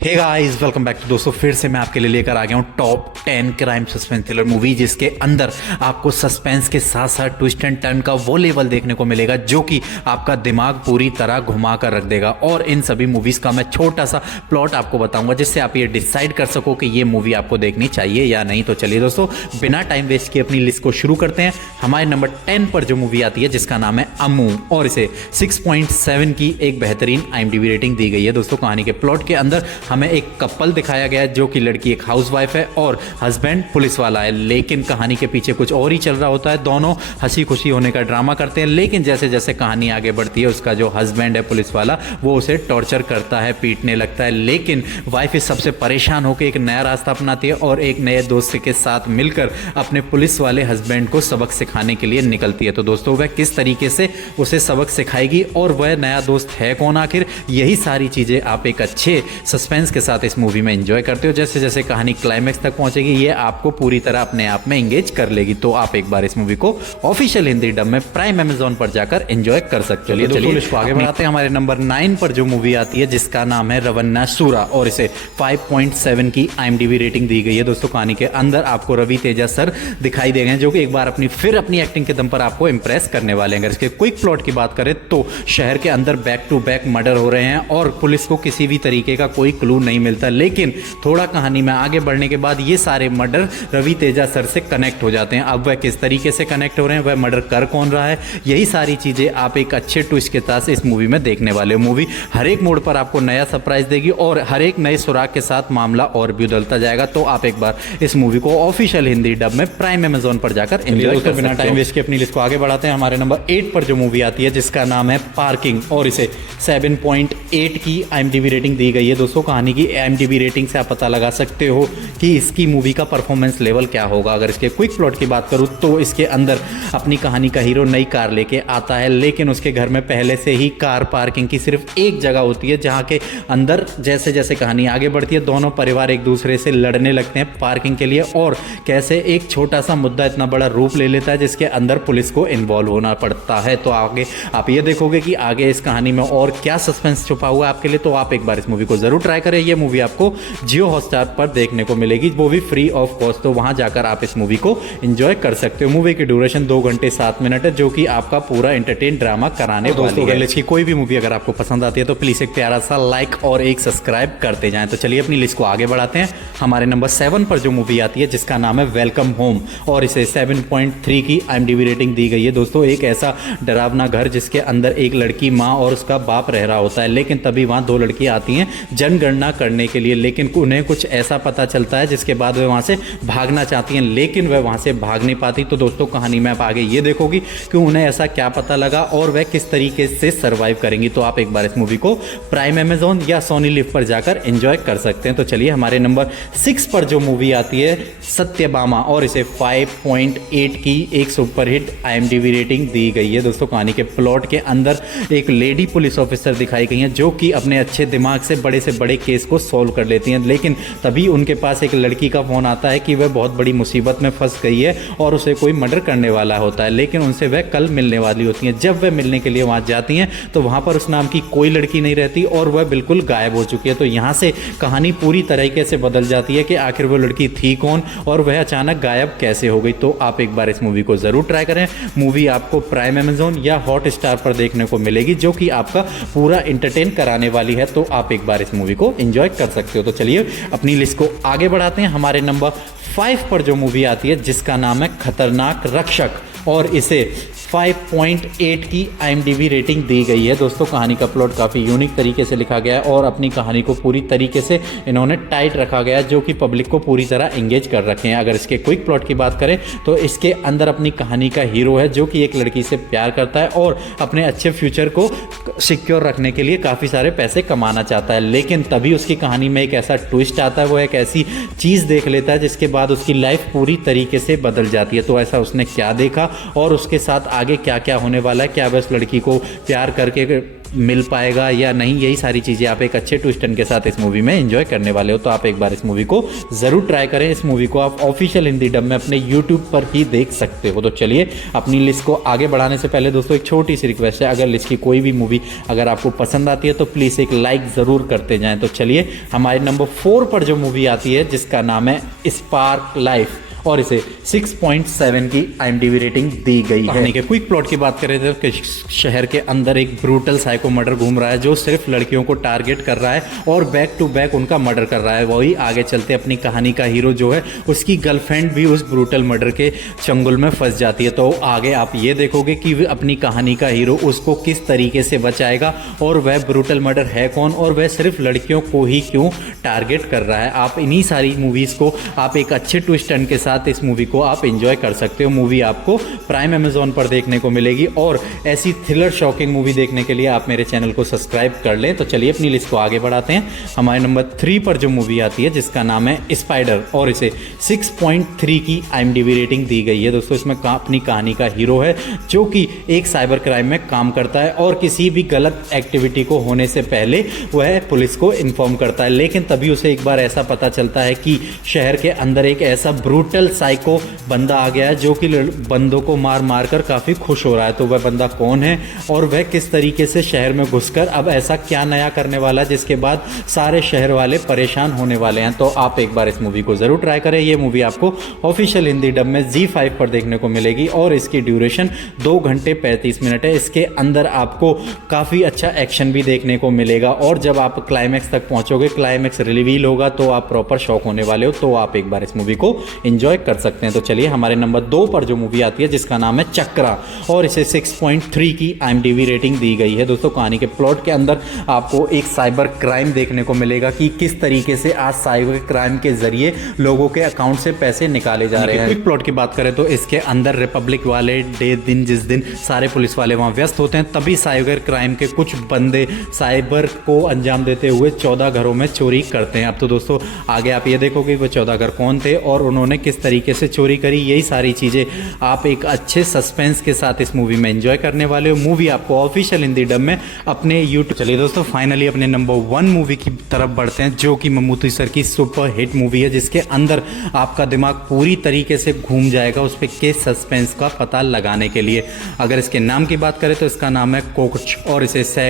Hey guys, welcome back. तो दोस्तों फिर से मैं आपके लिए लेकर आ गया हूँ top 10 crime suspense thriller movie, जिसके अंदर आपको सस्पेंस के साथ साथ ट्विस्ट एंड टर्न का वो लेवल देखने को मिलेगा जो कि आपका दिमाग पूरी तरह घुमा कर रख देगा। और इन सभी मूवीज का मैं छोटा सा प्लॉट आपको बताऊंगा जिससे आप ये डिसाइड कर सको कि ये मूवी आपको देखनी चाहिए या नहीं। तो चलिए दोस्तों, बिना टाइम वेस्ट किए अपनी लिस्ट को शुरू करते हैं। हमारे नंबर 10 पर जो मूवी आती है जिसका नाम है अम्मू, और इसे 6.7 की एक बेहतरीन IMDb रेटिंग दी गई है। दोस्तों कहानी के प्लॉट के अंदर हमें एक कपल दिखाया गया है जो कि लड़की एक हाउसवाइफ है और हस्बैंड पुलिस वाला है, लेकिन कहानी के पीछे कुछ और ही चल रहा होता है। दोनों हंसी खुशी होने का ड्रामा करते हैं, लेकिन जैसे जैसे कहानी आगे बढ़ती है उसका जो हस्बैंड है पुलिस वाला वो उसे टॉर्चर करता है, पीटने लगता है। लेकिन वाइफ इस सबसे परेशान होकर एक नया रास्ता अपनाती है और एक नए दोस्त के साथ मिलकर अपने पुलिस वाले हस्बैंड को सबक सिखाने के लिए निकलती है। तो दोस्तों वह किस तरीके से उसे सबक सिखाएगी और वह नया दोस्त है कौन आखिर, यही सारी चीजें आप एक अच्छे सस्पेंस के साथ इस मूवी में एंजॉय करते हो। जैसे जैसे कहानी क्लाइमैक्स तक पहुंचेगी ये आपको पूरी तरह अपने आप में एंगेज कर लेगी। तो आप एक बार इस मूवी को ऑफिशियल हिंदी डब में प्राइम अमेजॉन पर जाकर एंजॉय कर सकते हो। चलिए इसको आगे बढ़ाते हैं। हमारे नंबर 9 पर जो मूवी आती है जिसका नाम है रवन्ना सूरा, और इसे 5.7 की IMDb रेटिंग दी गई है। दोस्तों कहानी के अंदर आपको रवि तेजा सर दिखाई देंगे जो कि एक बार अपनी एक्टिंग के दम पर आपको इंप्रेस करने वाले हैं। अगर इसके क्विक प्लॉट की बात करें तो शहर के अंदर बैक टू बैक मर्डर हो रहे हैं और पुलिस को किसी भी तरीके का कोई क्लू नहीं मिलता, लेकिन थोड़ा कहानी में आगे बढ़ने के बाद ये सारे मर्डर रवि तेजा सर से कनेक्ट हो जाते हैं। अब वह किस तरीके से कनेक्ट हो रहे हैं, वह मर्डर कर कौन रहा है, यही सारी चीजें आप एक अच्छे ट्विस्ट के साथ इस मूवी में देखने वाले हो। मूवी हर एक मोड़ पर आपको नया सरप्राइज देगी और हर एक नए सुराग के साथ मामला और भी उधलता जाएगा। तो आप एक बार इस मूवी को ऑफिशियल हिंदी डब में प्राइम अमेजॉन पर जाकर एंजॉय कर बिना टाइम वेस्ट के अपनी लिस्ट को आगे बढ़ाते हैं। हमारे नंबर 8 पर जो मूवी आती है जिसका नाम है पार्किंग, और इसे 7.8 की IMDb रेटिंग दी गई है। दोस्तों कहानी की IMDb रेटिंग से आप पता लगा सकते हो कि इसकी मूवी का परफॉर्मेंस लेवल क्या होगा। अगर इसके क्विक प्लॉट की बात करूं तो इसके अंदर अपनी कहानी का हीरो नई कार लेके आता है, लेकिन उसके घर में पहले से ही कार पार्किंग की सिर्फ एक जगह होती है, जहां के अंदर जैसे जैसे कहानी आगे बढ़ती है दोनों परिवार एक दूसरे से लड़ने लगते हैं पार्किंग के लिए, और कैसे एक छोटा सा मुद्दा इतना बड़ा रूप ले लेता है जिसके अंदर पुलिस को इन्वॉल्व होना पड़ता है। तो आगे आप ये देखोगे कि आगे इस कहानी में और क्या सस्पेंस छुपा हुआ है आपके लिए। तो आप एक बार इस मूवी को जरूर ट्राई करें। ये मूवी आपको जियो हॉटस्टार पर देखने को मिलेगी, वो भी फ्री ऑफ कॉस्ट। तो वहां जाकर आप इस मूवी को एंजॉय कर सकते हो। मूवी की ड्यूरेशन 2 घंटे 7 मिनट है, जो कि आपका पूरा एंटरटेन ड्रामा कराने वाली है। इसकी कोई भी मूवी अगर आपको पसंद आती है तो प्लीज एक प्यारा सा लाइक और एक सब्सक्राइब करते जाएं। तो चलिए अपनी लिस्ट को आगे बढ़ाते हैं। हमारे नंबर 7 पर जो मूवी आती है जिसका नाम है वेलकम होम, और इसे 7.3 की IMDb रेटिंग दी गई है। दोस्तों एक ऐसा डरावना घर जिसके अंदर एक लड़की, माँ और उसका बाप रह रहा होता है, लेकिन तभी वहां 2 लड़कियां आती हैं जनगणना करने के लिए, लेकिन उन्हें कुछ ऐसा पता चलता है जिसके बाद वे वहां से भागना चाहती हैं, लेकिन वह वहां से भाग नहीं पाती। तो दोस्तों कहानी में आप आगे ये देखोगी कि उन्हें ऐसा क्या पता लगा और वह किस तरीके से सरवाइव करेंगी। तो आप एक बार इस मूवी को प्राइम अमेजॉन या सोनी लिव पर जाकर एंजॉय कर सकते हैं। तो चलिए हमारे नंबर 6 पर जो मूवी आती है सत्यभामा, और इसे 5.8 की एक सुपरहिट IMDb रेटिंग दी गई है। दोस्तों कहानी के प्लॉट के अंदर एक लेडी पुलिस ऑफिसर दिखाई गई है जो कि अपने अच्छे दिमाग से बड़े केस को सॉल्व कर लेती हैं, लेकिन तभी उनके पास एक लड़की का फोन आता है कि वह बहुत बड़ी मुसीबत में फंस गई है और उसे कोई मर्डर करने वाला होता है, लेकिन उनसे वह कल मिलने वाली होती हैं। जब वह मिलने के लिए वहां जाती हैं तो वहां पर उस नाम की कोई लड़की नहीं रहती और वह बिल्कुल गायब हो चुकी है। तो यहां से कहानी पूरी तरीके से बदल जाती है कि आखिर वो लड़की थी कौन और वह अचानक गायब कैसे हो गई। तो आप एक बार इस मूवी को जरूर ट्राई करें। मूवी आपको प्राइम अमेजॉन या हॉटस्टार पर देखने को मिलेगी, जो कि आपका पूरा एंटरटेन कराने वाली है। तो आप एक बार इस मूवी को एंजॉय कर सकते हो। तो चलिए अपनी लिस्ट को आगे बढ़ाते हैं। हमारे नंबर 5 पर जो मूवी आती है जिसका नाम है खतरनाक रक्षक, और इसे 5.8 की IMDb रेटिंग दी गई है। दोस्तों कहानी का प्लॉट काफ़ी यूनिक तरीके से लिखा गया है और अपनी कहानी को पूरी तरीके से इन्होंने टाइट रखा गया है, जो कि पब्लिक को पूरी तरह एंगेज कर रखे हैं। अगर इसके क्विक प्लॉट की बात करें तो इसके अंदर अपनी कहानी का हीरो है जो कि एक लड़की से प्यार करता है और अपने अच्छे फ्यूचर को सिक्योर रखने के लिए काफ़ी सारे पैसे कमाना चाहता है, लेकिन तभी उसकी कहानी में एक ऐसा ट्विस्ट आता है, वो एक ऐसी चीज़ देख लेता है जिसके बाद उसकी लाइफ पूरी तरीके से बदल जाती है। तो ऐसा उसने क्या देखा और उसके साथ आगे क्या क्या होने वाला है, क्या वह उस लड़की को प्यार करके मिल पाएगा या नहीं, यही सारी चीज़ें आप एक अच्छे ट्विस्ट के साथ इस मूवी में एंजॉय करने वाले हो। तो आप एक बार इस मूवी को ज़रूर ट्राई करें। इस मूवी को आप ऑफिशियल हिंदी डब में अपने यूट्यूब पर ही देख सकते हो। तो चलिए अपनी लिस्ट को आगे बढ़ाने से पहले दोस्तों एक छोटी सी रिक्वेस्ट है, अगर लिस्ट की कोई भी मूवी अगर आपको पसंद आती है तो प्लीज़ एक लाइक ज़रूर करते जाएँ। तो चलिए हमारे नंबर 4 पर जो मूवी आती है जिसका नाम है स्पार्क लाइफ और इसे 6.7 की IMDb रेटिंग दी गई है। क्विक प्लॉट की बात करें तो कि शहर के अंदर एक ब्रूटल साइको मर्डर घूम रहा है जो सिर्फ लड़कियों को टारगेट कर रहा है और बैक टू बैक उनका मर्डर कर रहा है। वही आगे चलते अपनी कहानी का हीरो जो है उसकी गर्लफ्रेंड भी उस ब्रूटल मर्डर के चंगुल में फंस जाती है। तो आगे आप ये देखोगे कि अपनी कहानी का हीरो उसको किस तरीके से बचाएगा और वह ब्रूटल मर्डर है कौन और वह सिर्फ लड़कियों को ही क्यों टारगेट कर रहा है। आप इन्हीं सारी मूवीज़ को आप एक अच्छे ट्विस्ट टर्न के साथ इस मूवी को आप एंजॉय कर सकते हो। मूवी आपको प्राइम अमेजॉन पर देखने को मिलेगी और ऐसी थ्रिलर शॉकिंग मूवी देखने के लिए आप मेरे चैनल को सब्सक्राइब कर लें। तो चलिए अपनी लिस्ट को आगे बढ़ाते हैं। हमारे नंबर 3 पर जो मूवी आती है जिसका नाम है स्पाइडर और इसे 6.3 की IMDb रेटिंग दी गई है। दोस्तों इसमें अपनी कहानी का हीरो है जो कि एक साइबर क्राइम में काम करता है और किसी भी गलत एक्टिविटी को होने से पहले वह पुलिस को इन्फॉर्म करता है, लेकिन तभी उसे एक बार ऐसा पता चलता है कि शहर के अंदर एक ऐसा ब्रूटल साइको बंदा आ गया है जो कि बंदों को मार मार कर काफ़ी खुश हो रहा है। तो वह बंदा कौन है और वह किस तरीके से शहर में घुसकर अब ऐसा क्या नया करने वाला है जिसके बाद सारे शहर वाले परेशान होने वाले हैं। तो आप एक बार इस मूवी को ज़रूर ट्राई करें। ये मूवी आपको ऑफिशियल हिंदी डब में ZEE5 पर देखने को मिलेगी और इसकी ड्यूरेशन 2 घंटे 35 मिनट है। इसके अंदर आपको काफ़ी अच्छा एक्शन भी देखने को मिलेगा और जब आप क्लाइमैक्स तक पहुंचोगे, क्लाइमैक्स रिवील होगा तो आप प्रॉपर शॉक होने वाले हो। तो आप एक बार इस मूवी को एंजॉय कर सकते हैं। तो चलिए हमारे नंबर 2 पर जो मूवी आती है जिसका नाम है चक्रा और इसे 6.3 की IMDb रेटिंग दी गई है। दोस्तों कहानी के प्लॉट के अंदर आपको एक साइबर क्राइम देखने को मिलेगा कि किस तरीके से आज साइबर क्राइम के जरिए लोगों के अकाउंट से पैसे निकाले जा रहे हैं। क्विक प्लॉट की बात करें तो इसके अंदर रिपब्लिक वाले दिन जिस दिन सारे पुलिस वाले वहां व्यस्त होते हैं तभी साइबर क्राइम के कुछ बंदे साइबर को अंजाम देते हुए 14 घरों में चोरी करते हैं। अब तो दोस्तों आगे आप ये देखोगे वो 14 घर कौन थे और उन्होंने किस तरीके से चोरी करी, यही सारी चीज़ें आप एक अच्छे सस्पेंस के साथ इस मूवी में एंजॉय करने वाले हो। मूवी आपको ऑफिशियल हिंदी डब में अपने यूट्यूब। चलिए दोस्तों फाइनली अपने नंबर 1 मूवी की तरफ बढ़ते हैं जो कि ममूटी सर की सुपर हिट मूवी है जिसके अंदर आपका दिमाग पूरी तरीके से घूम जाएगा उस पर के सस्पेंस का पता लगाने के लिए। अगर इसके नाम की बात करें तो इसका नाम है कोच और इसे सैग